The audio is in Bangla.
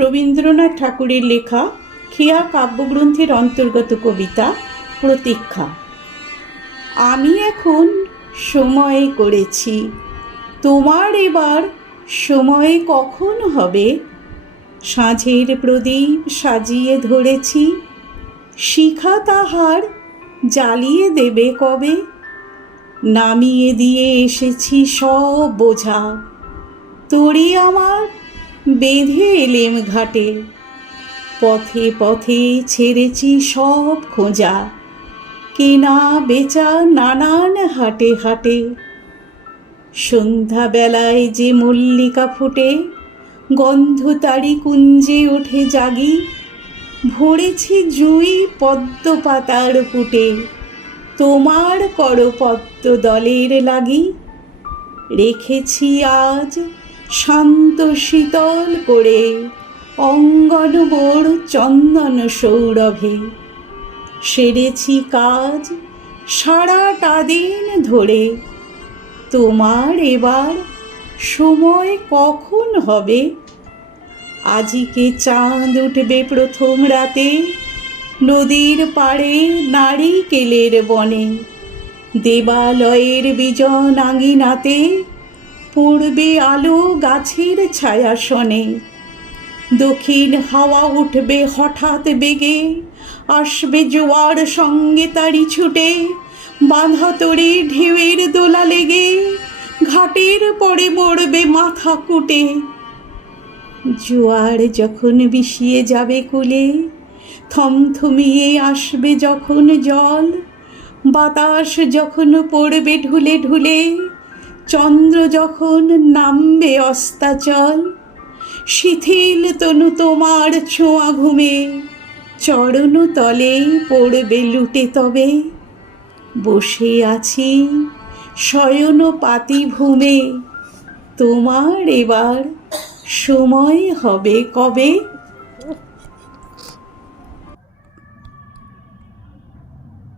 রবীন্দ্রনাথ ঠাকুরের লেখা খেয়া কাব্যগ্রন্থের অন্তর্গত কবিতা প্রতীক্ষা। আমি এখন সময় করেছি, তোমার এবার সময় কখন হবে? সাঁঝের প্রদীপ সাজিয়ে ধরেছি, শিখা তাহার জ্বালিয়ে দেবে কবে? নামিয়ে দিয়ে এসেছি সব বোঝা, তরি আমার বেঁধে এলেম ঘাটে। পথে পথে ছেড়েছি সব খোঁজা, কেনা বেচা নানান হাটে হাটে। সন্ধ্যাবেলায় যে মল্লিকা ফোটে, গন্ধ তারি কুঞ্জে ওঠে জাগি। ভরেছি জুঁই পদ্ম পাতার পুটে, তোমার করপদ্ম দলের লাগি। রেখেছি আজ শান্ত শীতল করে অঙ্গন মোর চন্দন সৌরভে। সেরেছি কাজ সারাটা দিন ধরে, তোমার এবার সময় কখন হবে? আজিকে চাঁদ উঠবে প্রথম রাতে, নদীর পাড়ে নারিকেলের বনে। দেবালয়ের বিজন আঙিনাতে পড়বে আলো গাছের ছায়াসনে। দক্ষিণ হাওয়া উঠবে হঠাৎ বেগে, আসবে জোয়ার সঙ্গে তারি ছুটে। বাঁধা তরে ঢেউয়ের দোলা লেগে, ঘাটের পরে মরবে মাথা কুটে। জোয়ার যখন বিষিয়ে যাবে কূলে, থমথমিয়ে আসবে যখন জল। বাতাস যখন পড়বে ঢুলে ঢুলে, চন্দ্র যখন নামবে অস্তাচল। শিথিল তনু তোমার ছোঁয়া ঘুমে, চরণ তলে পড়বে লুটে তবে। বসে আছি শয়ন পাতি ভূমে, তোমার এবার সময় হবে কবে?